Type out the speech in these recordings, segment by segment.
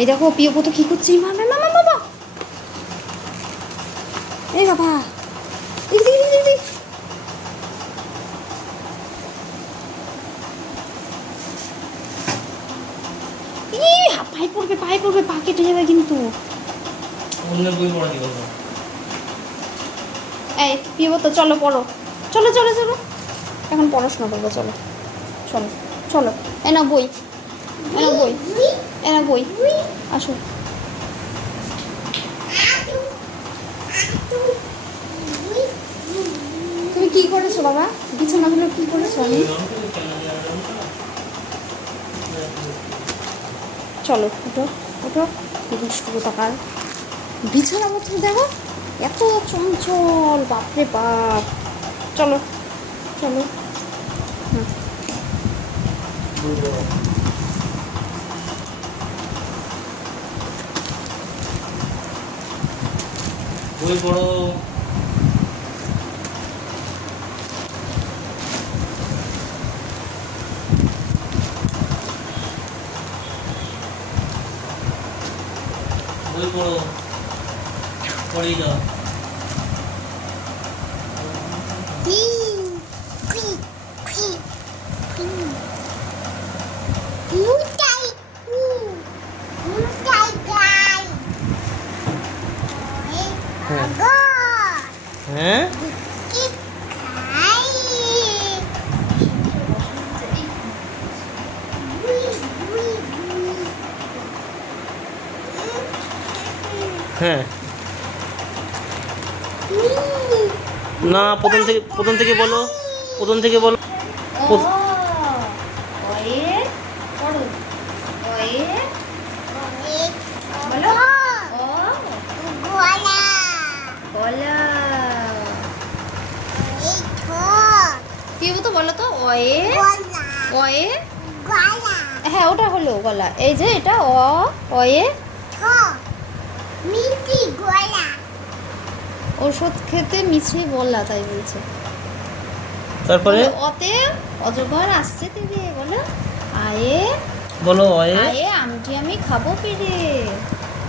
এই দেখো প্রিয়ব্রত কি করছে, মামা মামা বাবা, এই বাবা, পায়ে পড়বে, পায়ে পড়বে, পা কেটে যাবে কিন্তু। এই প্রিয়ব্রত চলো পড়ো, চলো চলো চলো, এখন পড়াশোনা করবো, চলো চলো চলো। এনা বই, এনা বই, এনা বই, আসো। তুমি কি করেছো বাবা, বিছানাগুলো কি করেছো? আমি চলো উঠো উঠো, দুষ্টু টাকার বিছানা মতো দেখো, এত চঞ্চল, বাপরে বাপ। চলো চলো। বই পড়ো। বই পড়ো, পড়েই যাও। হ্যাঁ হ্যাঁ, না প্রথম থেকে বলো, প্রথম থেকে বলো। তো বলো তো, অয়ে অয়ে, হ্যাঁ ওটা হলো গলা। এই যে এটা অয়ে ওষুধ খেতে মিছে গলা, তাই বলছে। তারপরে অতে অজগর আসছে তেরে, বলো আয়ে, বলো অয়ে, আয়ে আমটি আমি খাবো পেরে।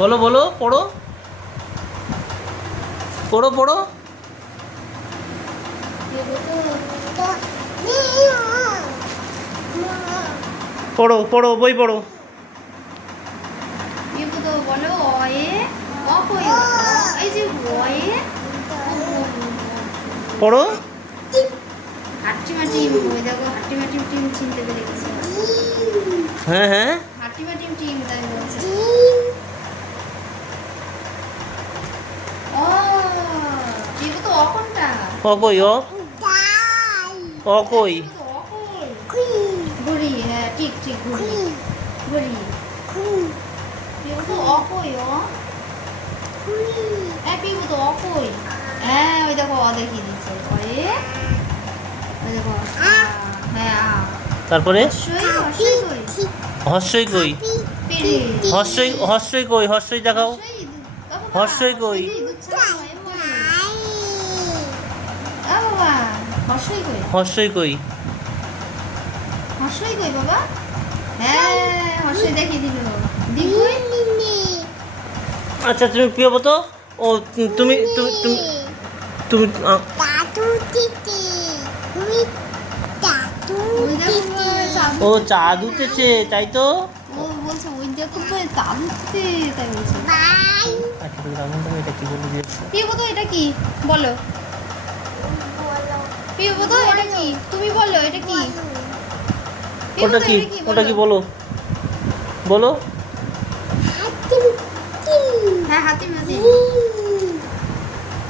বলো বলো, পড়ো পড়ো পড়ো। পড়ো পড়ো, বই পড়ো। বলো অয়ে অকই, এই যে অয়ে পড়ো। হাট্টিমাটি, ওই দেখো হাট্টিমাটিম টিম চিনতে পেরে গেছে। হ্যাঁ হ্যাঁ, হাট্টিমাটিম টিম, তাই বলছে। ও এগুলো তো অকনটা, অকই, অকই। ঘুরি, হ্যাঁ ঠিক ঠিক, ঘুরি ঘুরি, এগুলো তো অকই, এগুলো তো অকই। হ্যাঁ ওই দেখো অ দেখিয়ে দিচ্ছে, ওই দেখো, হ্যাঁ। তারপরে হর্ষই কই, হর্ষই কই, হর্ষই কই, হর্ষই দেখাও, হর্ষই কই। হর্ষই কই, হর্ষই কই, হর্ষই কই বাবা, হ্যাঁ হর্ষই দেখিয়ে দিল। দিগুই, আচ্ছা তুমি প্রিয়ব্রত, ও তুমি তুমি তুমি তুমি ও চা দুতেছে, তাই তো। ও বলছে ওই দেখো তো তা দুধতে, তাই বলছে। আচ্ছা এটা কি বলে দিয়েছে? প্রিয়ব্রত এটা কি বলো, প্রিয়ব্রত এটা কি, তুমি বলো এটা কি, ওটা কি, ওটা কি বলো, বলো। হ্যাঁ হাতিম হাতিম,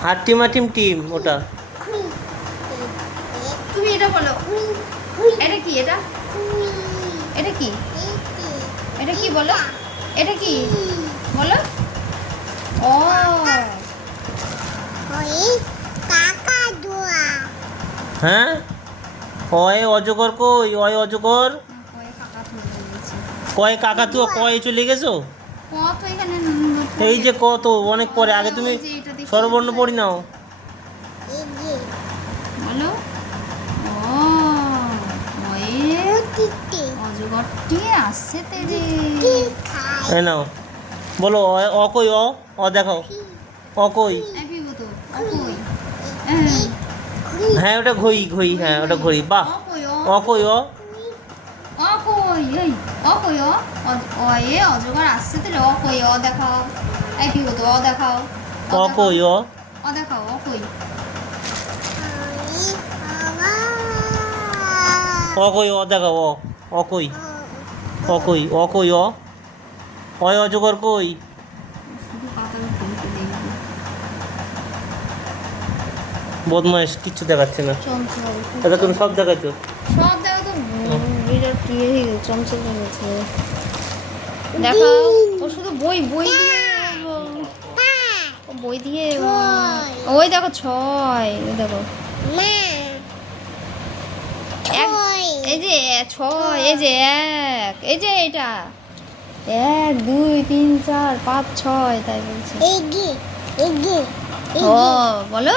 হাট্টিমাটিম টিম, ওটা। তুমি এটা বলো, এটা কি, এটা এটা কি, এটা কি বলো, এটা কি বলো। ও হ্যাঁ, অয় অজগর কই, অয় অজগর, কয় কাকাতুয়া, কয় চলে গেছো। কত এখানে, এই যে কত অনেক পরে, আগে তুমি স্বরবর্ণ পড়ি নাও। বলো ও অজগরটি আসছে তেরে, এই নাও বলো অ কই অ দেখাও অ কই একই মতো অকই হ্যাঁ ওটা ঘই হ্যাঁ ওটা ঘড়ি বাহ অকই অ কই অকই এই অকই অ এ অজগর আসছে তাহলে অকই অ দেখাও একই মতো অ দেখাও অ কই অ দেখাও অকই অ কই অ দেখাও অ কই অ কই অয় অজগর কই শুধু পাতার খুলতে দেখবি বদমাইশ কিচ্ছু দেখাচ্ছে না চঞ্চল এতক্ষণ সব দেখাচ্ছ সব দেখো তো বিরাট ইয়ে হয়ে গেছে চঞ্চল হয়ে গেছে দেখাও ও শুধু বই বই দিয়ে ও বই দিয়ে ওই দেখো ছয় ওই দেখো এক এই যে ছয় এই যে এক এই যে এটা 1 2 3 4 5 6 তাই বলছি ও বলো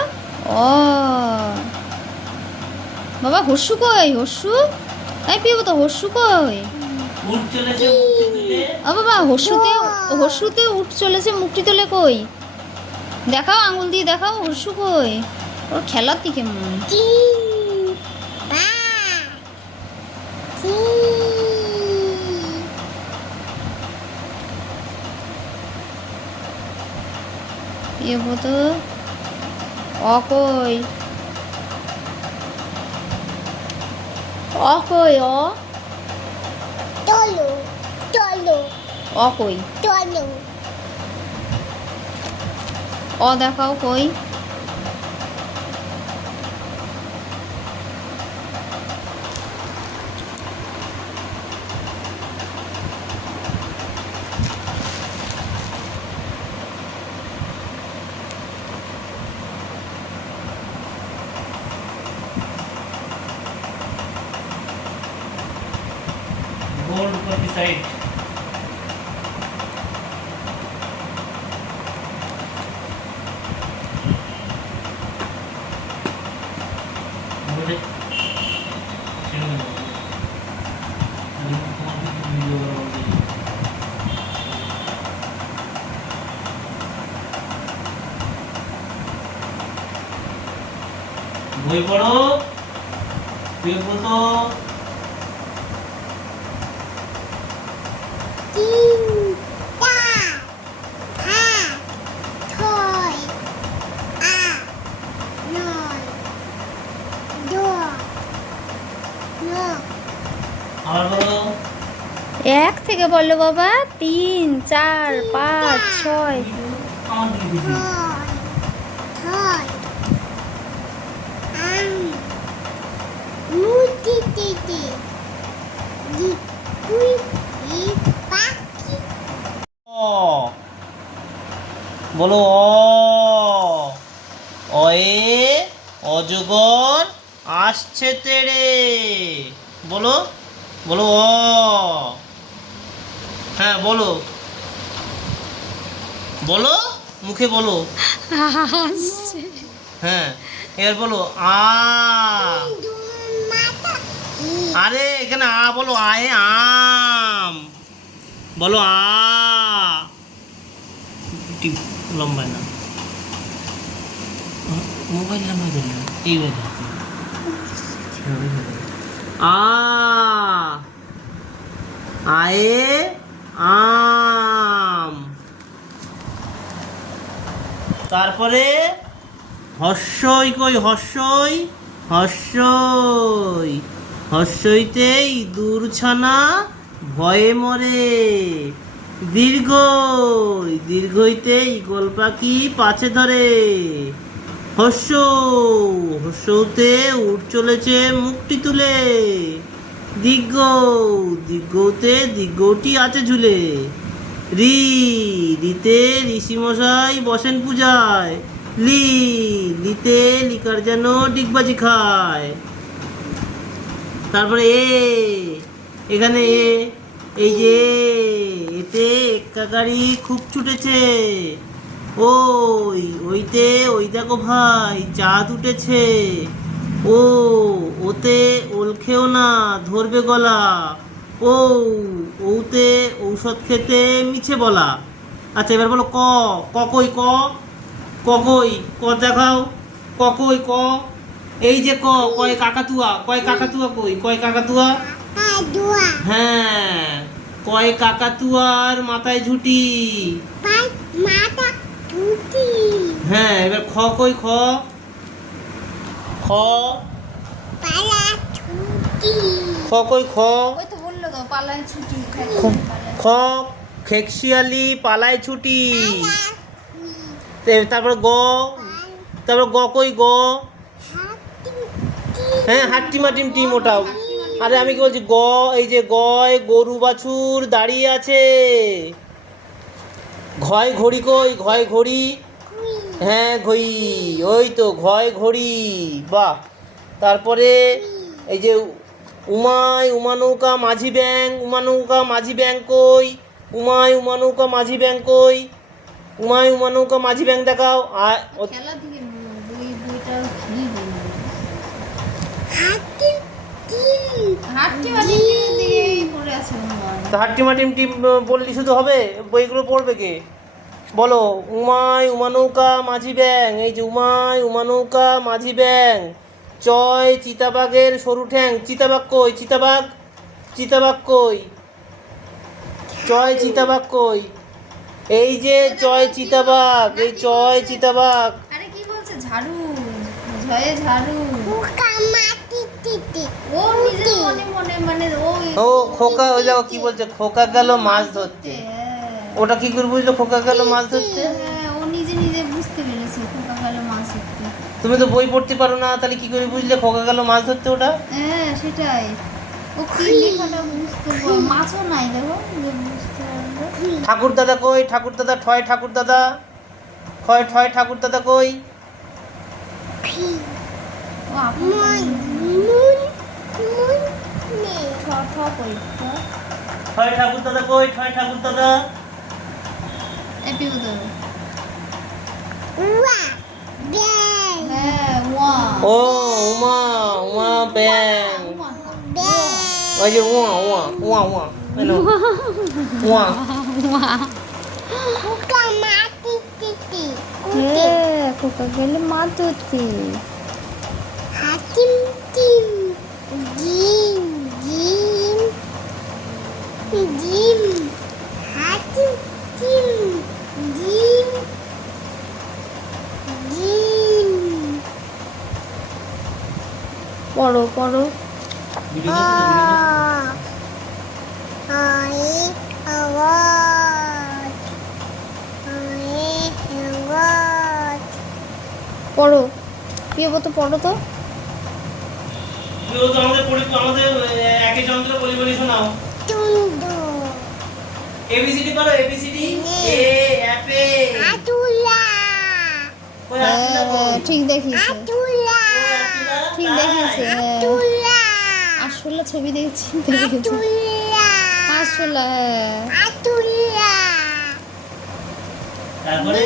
ও বাবা হস্যু কই হস্যু এই পিবো তো হস্যু কই উঠ চলেছে মুক্তি তুলে ও বাবা হস্যুতে উঠ চলেছে মুখটি তুলে কই দেখাও আঙুল দিয়ে দেখাও হস্যু কই ওর খেলার দিকে মন ইয়ে তো অকই অকই অকই অ দেখাও কই बोर्ड ऊपर की साइड बोले বই পড়ো তুই বলতো আবার বলো এক থেকে বললো বাবা 3 4 5 6 আমার দিকে অ বলো অয়ে অজগর আসছে তেড়ে বলো বলো হ্যাঁ বলো বলো মুখে বলো হ্যাঁ এবার বলো আরে এখানে বলো আয়ে আম বলো লম্বায় না মোবাইল লম্বায় ধরলে এইবার আয়ে আম তারপরে হর্ষই কই হর্ষইতে ইঁদুর ছানা ভয়ে মরে দীর্ঘইতে ঈগল পাখি পাছে ধরে হর্ষৌতে উঠ চলেছে মুখটি তুলে দীর্ঘতে দীর্ঘটি আছে ঝুলে রিতে ঋষিমশাই বসেন পূজায় লিতে লিকার যেন ডিগবাজি খায় তারপরে এখানে এই যে এতে এক্কা গাড়ি খুব ছুটেছে ওইতে ওই দেখো ভাই চাঁদ উঠেছে ওতে ওল খেও না ধরবে গলা ও, ওতে ঔষধ খেতে মিছে বলা। আচ্ছা এবার বলো ক, কই ক, কই ক দেখাও, কই ক। এই যে কয় কাকাতুয়া, কয় কাকাতুয়া কই, কয় কাকাতুয়া। হ্যাঁ, কয় কাকাতুয়ার মাথায় ঝুঁটি। হ্যাঁ, এবার খ কই খ, খ, খ কই খ। ওই তো বললো তো পালায় ছুটি খ, খেকশিয়ালি পালায় ছুটি। তারপর গ, তারপর গ কই গ। হ্যাঁ, হাট্টিমা টিম টিম ওটাও। আরে আমি কি বলছি গ, এই যে গয় গরু বাছুর দাঁড়িয়ে আছে। ঘয় ঘড়ি কই, ঘয় ঘড়ি। হ্যাঁ ঘড়ি, ওই তো ঘয় ঘড়ি, বাহ। তারপরে এই যে উমা নৌকা মাঝি ব্যাং, উমা নৌকা মাঝি ব্যাং কই, উমা নৌকা মাঝি ব্যাং কই, উমা নৌকা মাঝি ব্যাং দেখাও। আর খেলা থেকে বইটা খুবই হাট্টি দিয়েই পড়ে আছে মনে হয়। তো হাট্টিমা টিম টিম বললি শুধু হবে, বইগুলো পড়বে কে বলো। উমা নৌকা মাঝি ব্যাং, এই যে উমা নৌকা মাঝি ব্যাং। চয় চিতাবাঘের সরু ঠ্যাং, চিতাবাঘ কই, চিতাবাঘ কই, চয় চিতাবাঘ কই। এই যে চয় চিতাবাঘ, এই চয় চিতাবাঘ। আরে কি বলছে ঝাড়ু, ঝয়ে ঝাড়ু। ও নিজে মনে মনে মানে ও খোকা, ওই দেখো কি বলছে, খোকা গেল মাছ ধরতে। ওটা কি করে বুঝলো খোকা গেল মাছ ধরতে? ও নিজে নিজে বুঝতে পেরেছে খোকা গেল মাছ ধরতে। তুমি তো বই পড়তে পারো না, তাহলে কি করে বুঝলে খোকা গেল মাছ ধরতে ওটা? হ্যাঁ সেটাই, ও কি লেখাটা বুঝতে মাছও নাই দেখো যে বুঝতে পারবে। ঠাকুর দাদা কই, ঠাকুর দাদা ঠয়, ঠাকুর দাদা ঠয় ঠয়, ঠাকুর দাদা কই। ও আপন ঠ কই ঠয় ঠাকুর দাদা কই, ঠয় ঠাকুর দাদা। এপি উদর হ্যাঁ ওয়া ও উমা ব্যাং, ওই যে উমা হ্যালো উমা। খোকা গেলে মাছ ধরতে। পড়ো পড়ো। পড়ো কি হবো তো, পড়ো তো। আমাদের একই যন্ত্র বলি বলি শোনাও। এবিসিডি করো, এবিসিডি। এ অ্যাপেল, কই আতুলা কই, ঠিক দেখিয়েছে, কই আতুলা, ঠিক দেখিয়েছে। আসলে ছবি দেখছি, আসলে তারপরে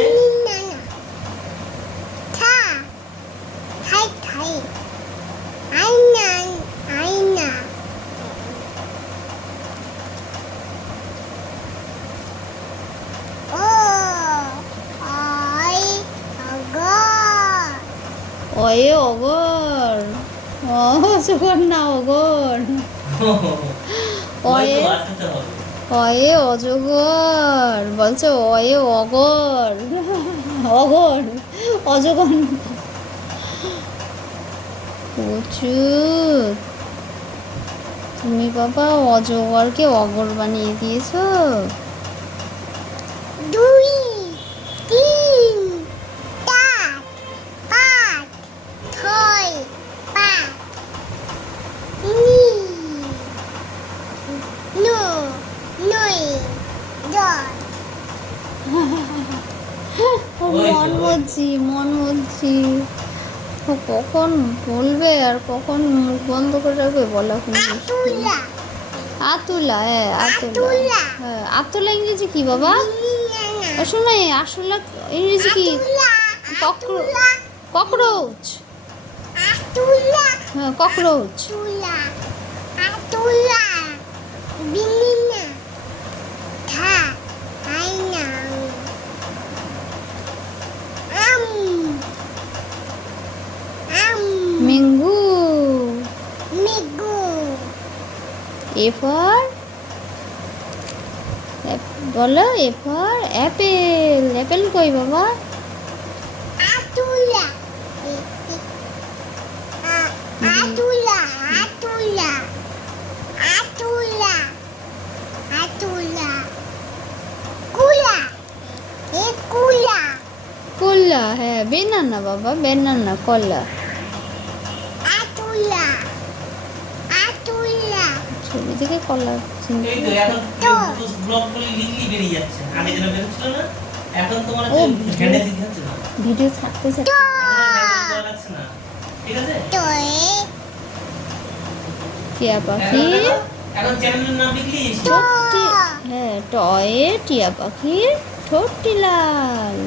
অয়ে অগর, অজগর না অগর। অয়ে অয়ে অজগর বলছে, অয়ে অগর, অগর অজগর প্রচুর। তুমি বাবা অজগরকে অগর বানিয়ে দিয়েছো। 2 3 4 5 6 7 মন বলছি ও কখন বলবে আর কখন মুখ বন্ধ করে রাখবে বলা কোনো আতুলা। হ্যাঁ আতুলা, হ্যাঁ আতুলা ইংরেজি কি বাবা? শোনো আসলে ইংরেজি কি? ককরোচ। হ্যাঁ cockroach. Banana. Tha. Aina. Mango. Mango. A for বলো, এ ফর অ্যাপেল। অ্যাপেল কই বাবা? Atula. Atula. Atula. Atula. Atula. Kula. Kula. কলা, হ্যাঁ বেনানা বাবা, বেনানা কলা। Atula. Atula. ছবি থেকে কলা চিনতে এই তো এখন ব্লগগুলি লিখলি বেরিয়ে যাচ্ছে, আগে যেন বেরোচ্ছিল না, এখন তোমার ও, হ্যান্ডেল দিতে হচ্ছে না, ভিডিও ছাড়তে ছাড়তে হ্যান্ডেল দেওয়া লাগছে না, ঠিক আছে? Toy. টিয়া পাখি। এখন চ্যানেলের নাম লিখলিস? ঠোঁটটি, হ্যাঁ টয়ে টিয়া পাখির ঠোঁটটি লাল।